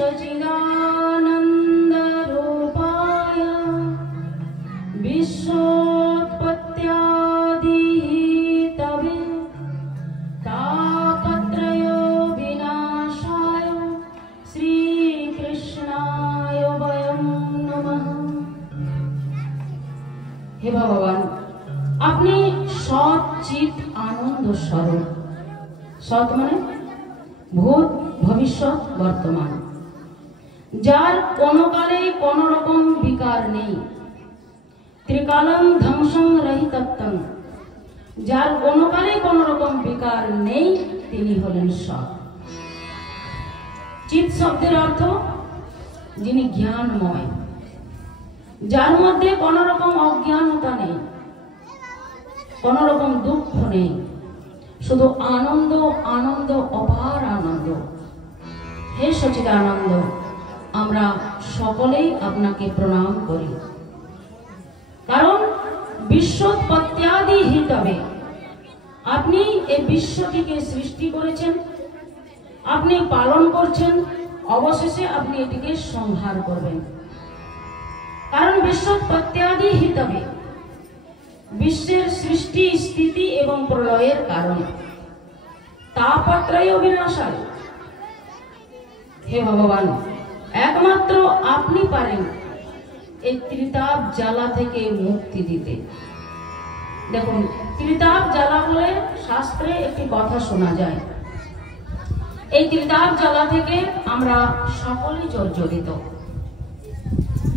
सच्चिदानंद रूपाय विश्वोत्पत्त्यादिहेतवे तापत्रयो विनाशाय श्रीकृष्णाय वयं नमः। हे भगवान, अपनी सत चित आनंद स्वरूप, सत माने भूत भविष्यत बर्तमान, जार कोनो काले कोनो रकम विकार नहीं, त्रिकालम ध्वंसं रहितत्वं, जार कोनो काले कोनो रकम विकार नहीं, तिनी हलेन सत। चित शब्देर अर्थ जिनि ज्ञानमय, जार मध्य कोनो रकम अज्ञानता नहीं, कोनो रकम दुख नहीं, शुधु आनंद आनंद अपार आनंद। हे सच्चिदानंद, आमरा सकलेई आपनाके प्रणाम करी, कारण विश्वोत्पत्त्यादि हितवे आपनी ए विश्वटिके सृष्टि करेछेन, आपनी पालन करछेन, अवशेषे आपनी एटिके संहार करबेन। कारण विश्वोत्पत्त्यादि हितवे विश्वेर सृष्टि स्थिति एवं प्रलयेर कारण, तापत्रय विनाशाय। हे भगवान, एकमात्र आपनी पारेन এই ত্রিতাপ জ্বালা থেকে মুক্তি দিতে। দেখুন, ত্রিতাপ জ্বালা বলে শাস্ত্রে একটি কথা শোনা যায়। এই ত্রিতাপ জ্বালা থেকে আমরা সকলেই জর্জরিত।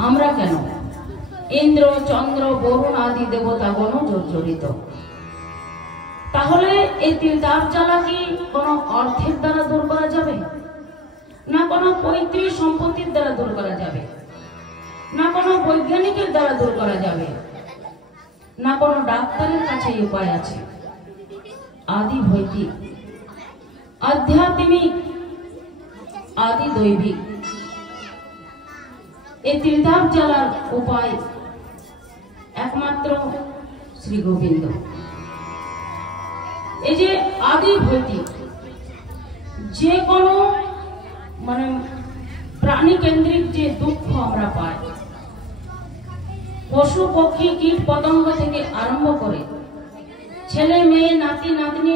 আমরা কেন? ইন্দ্র, চন্দ্র, বরুণ আদি দেবতাগণ জর্জরিত। তাহলে এই ত্রিতাপ জ্বালা কি কোনো অর্থের দ্বারা দূর করা যাবে? না কোনো পৈতৃক সম্পত্তির দ্বারা দূর করা যাবে? না কোনো বৈজ্ঞানিকের দ্বারা দূর করা যাবে? না কোনো ডাক্তারের কাছে উপায় আছে? আদি ভৌতিক, আধ্যাত্মিক, আদি দৈবিক এই ত্রিতাপ জ্বালার উপায় একমাত্র শ্রী গোবিন্দ। এই যে আদি ভৌতিক, যে কোনো মানে প্রাণী কেন্দ্রিক যে দুঃখ আমরা পাই, পশু পক্ষী কীট পতঙ্গ থেকে আরম্ভ করে ছেলে মেয়ে নাতি নাতনি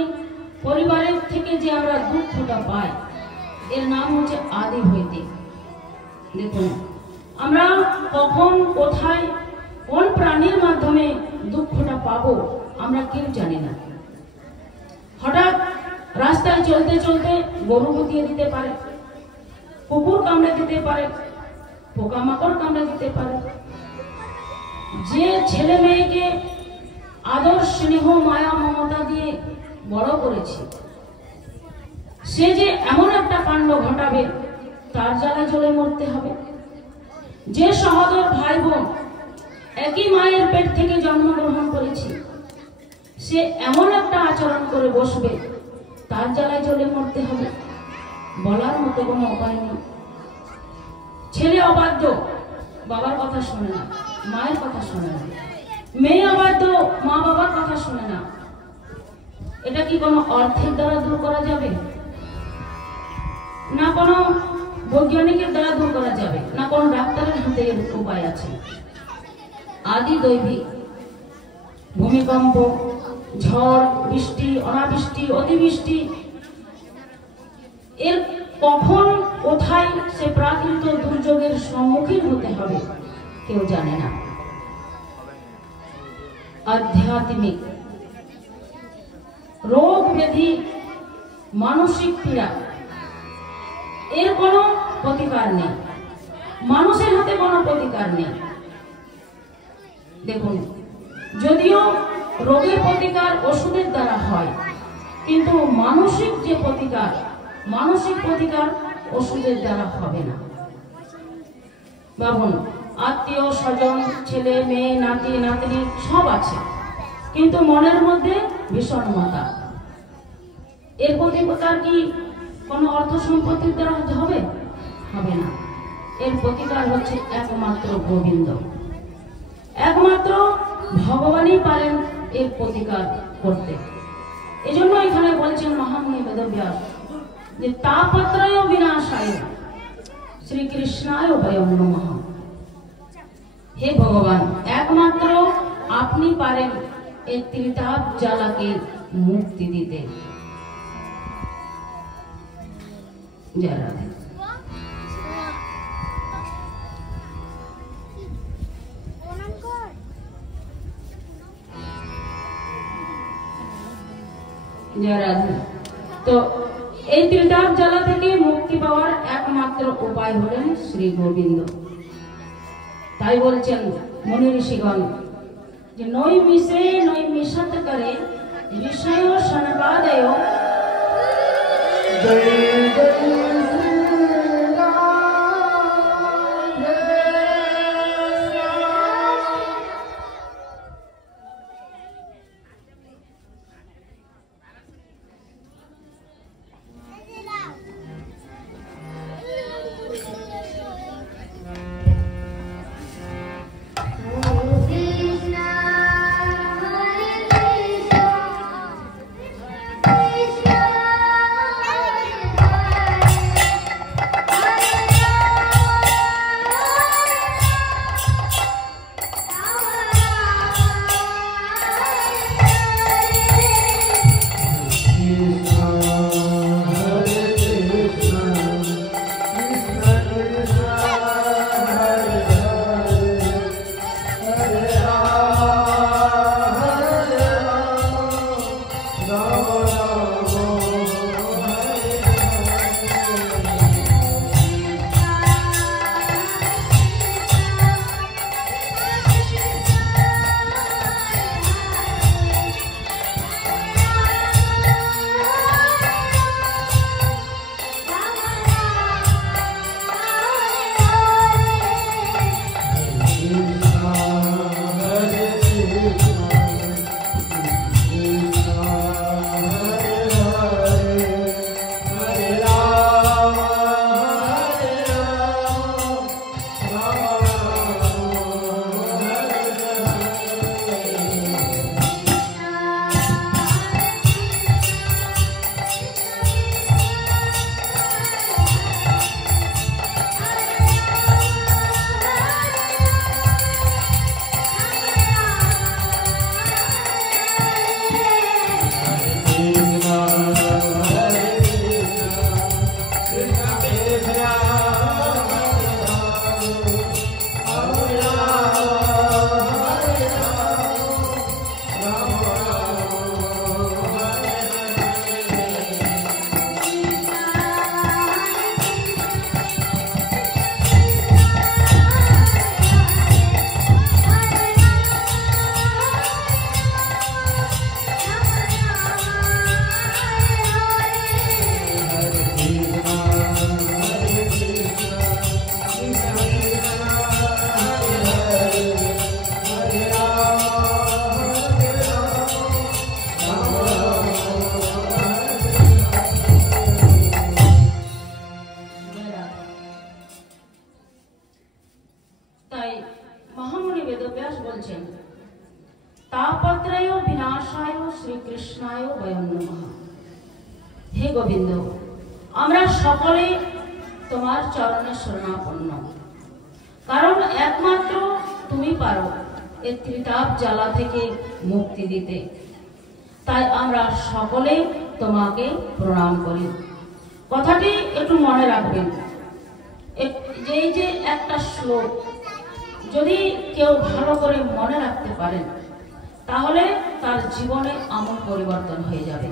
পরিবারের থেকে যে আমরা দুঃখটা পাই, এর নাম হচ্ছে আদি ভৌতিক। দেখুন, আমরা কখন কোথায় কোন প্রাণীর মাধ্যমে দুঃখটা পাবো আমরা কেউ জানি না। হঠাৎ রাস্তায় চলতে চলতে গরু গুতিয়ে দিতে পারে, কুকুর কামড়ে দিতে পারে, পোকামাকড় কামড়ে দিতে পারে। যে ছেলে মেয়েকে আদর স্নেহ মায়া মমতা দিয়ে বড় করেছে, সে যে এমন একটা কাণ্ড ঘটাবে, তার জ্বালায় জ্বলে মরতে হবে। যে সহোদর ভাই বোন একই মায়ের পেট থেকে জন্মগ্রহণ করেছে, সে এমন একটা আচরণ করে বসবে, তার জ্বালায় জ্বলে মরতে হবে। বলার মতো কোনো উপায় নেই। ছেলে অবাধ্য, বাবার কথা শোনে না, মায়ের কথা শোনে না। মেয়ে অবাধ্য, মা বাবার কথা শোনে না। এটা কি কোনো অর্থের দ্বারা দূর করা যাবে? না কোনো বৈজ্ঞানিকের দ্বারা দূর করা যাবে? না কোনো ডাক্তারের হাতে এর উপায় আছে? আদি দৈবিক, ভূমিকম্প, ঝড়, বৃষ্টি, অনাবৃষ্টি, অতিবৃষ্টি, এর কখন কোথায় সে প্রাকৃত দুর্যোগের সম্মুখীন হতে হবে কেউ জানে না। আধ্যাত্মিক, রোগ ব্যাধি, মানসিক পীড়া, এর কোনো প্রতিকার নেই, মানুষের হাতে কোনো প্রতিকার নেই। দেখুন, যদিও রোগের প্রতিকার ওষুধের দ্বারা হয়, কিন্তু মানসিক যে প্রতিকার, মানসিক প্রতিকার ওষুধের দ্বারা হবে না। ভাবুন, আত্মীয় স্বজন, ছেলে মেয়ে নাতি নাতনি সব আছে, কিন্তু মনের মধ্যে বিষণ্ণতা। এর প্রতিকার কি কোনো অর্থ সম্পত্তির দ্বারা হবে? হবে না। এর প্রতিকার হচ্ছে একমাত্র গোবিন্দ, একমাত্র ভগবানই পারেন এর প্রতিকার করতে। এজন্য এখানে বলছেন মহামুনি বেদব্যাস যে তাপত্রয় বিনাশায় শ্রীকৃষ্ণায় বয়ং নমঃ। হে ভগবান, একমাত্র আপনি পারেন এই ত্রিতাপ জ্বালাকে মুক্তি দিতে। জয় রাধে। জয় রাধে। তো এই ত্রিতাপ জ্বালা থেকে মুক্তি পাওয়ার একমাত্র উপায় হলেন শ্রী গোবিন্দ। তাই বলছেন মুনি ঋষিগণ যে নৈ মিশে নৈ মিশত করে বিষয় সনবাদয়। তাপত্রয় বিনাশায় শ্রীকৃষ্ণায় বয়ং নমঃ। হে গোবিন্দ, আমরা সকলে তোমার চরণে শরণাপন্ন, কারণ একমাত্র তুমি পারো এই ত্রিতাপ জ্বালা থেকে মুক্তি দিতে। তাই আমরা সকলে তোমাকে প্রণাম করি। কথাটি একটু মনে রাখবেন, এই যে একটা শ্লোক যদি কেউ ভালো করে মনে রাখতে পারেন তাহলে তার জীবনে আমূল পরিবর্তন হয়ে যাবে।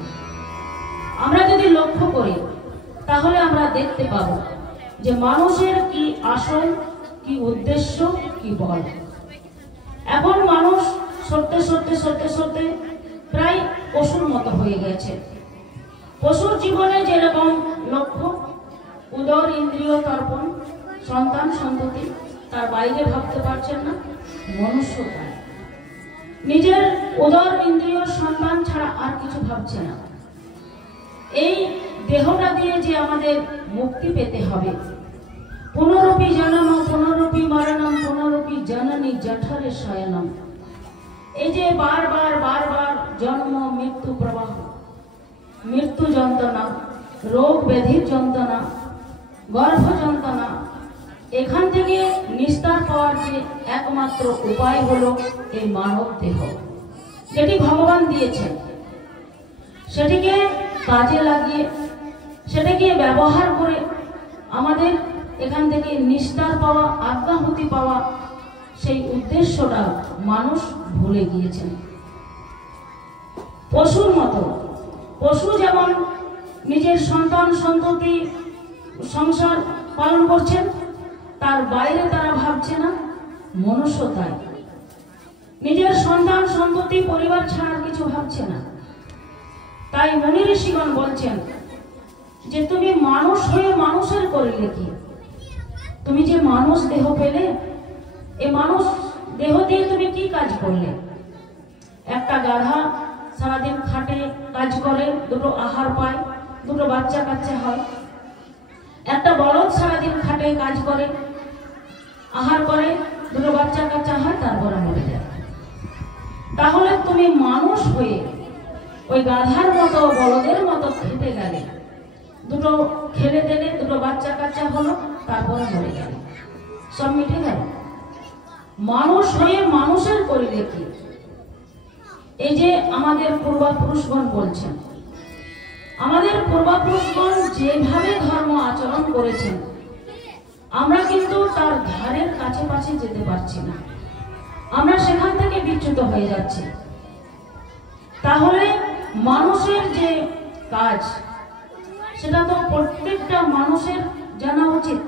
আমরা যদি লক্ষ্য করি তাহলে আমরা দেখতে পাবো যে মানুষের কি আসল, কি উদ্দেশ্য, কি বল। এখন মানুষ সরতে সরতে সরতে সরতে প্রায় পশুর মতো হয়ে গেছে। পশুর জীবনে যেরকম লক্ষ্য উদর ইন্দ্রিয় তর্পণ, সন্তান সন্ততি, তার বাইরে ভাবতে পারছেন না। মনুষ্য তাই নিজের উদর ইন্দ্রিয় সন্তান ছাড়া আর কিছু ভাবছে না। এই দেহটা দিয়ে যে আমাদের মুক্তি পেতে হবে, পুনরপি জনম পুনরপি মরণম পুনরপি জননী জঠরে শয়নম, এই যে বারবার বারবার জন্ম মৃত্যু প্রবাহ, মৃত্যু যন্ত্রণা, রোগ ব্যাধির যন্ত্রণা, গর্ভ যন্ত্রণা, এখান থেকে নিস্তার পাওয়ার যে একমাত্র উপায় হলো এই মানব দেহ, যেটি ভগবান দিয়েছেন। সেটিকে কাজে লাগিয়ে, সেটাকে ব্যবহার করে আমাদের এখান থেকে নিস্তার পাওয়া, আজ্ঞাহুতি পাওয়া, সেই উদ্দেশ্যটা মানুষ ভুলে গিয়েছেন। পশুর মতো, পশু যেমন নিজের সন্তান সন্ততি সংসার পালন করছেন, তার বাইরে তারা ভাবছে না, মনুষ্য তাই নিজের সন্তান সন্ততি পরিবার ছাড়া কিছু ভাবছে না। তাই মুনি ঋষিগণ বলছেন যে তুমি মানুষ হয়ে মানুষের করলে কি? তুমি যে মানুষ দেহ পেলে, এ মানুষ দেহ দিয়ে তুমি কি কাজ করলে? একটা গাধা সারাদিন খাটে, কাজ করে, দুটো আহার পায়, দুটো বাচ্চা কাচ্চা হয়। একটা বলদ সারাদিন খাটে, কাজ করে, আহার করে, দুটো বাচ্চা কাচ্চা হয়, তারপরে মরে যায়। তাহলে তুমি মানুষ হয়ে ওই গাধার মতো, বলদের মতো খেতে গেলে, দুটো খেলে দিলে, দুটো বাচ্চা কাচ্চা হলো, তারপরে মরে গেলে, সব মিটে গেল। মানুষ হয়ে মানুষের করিলে কি? এই যে আমাদের পূর্বপুরুষগণ বলছেন, আমাদের পূর্বপুরুষগণ যেভাবে ধর্ম আচরণ করেছেন, আমরা কিন্তু তার ধারের কাছে পাশে যেতে পারছি না, আমরা সেখান থেকে বিচ্যুত হয়ে যাচ্ছি। তাহলে মানুষের যে কাজ, সেটা তো প্রত্যেকটা মানুষের জানা উচিত।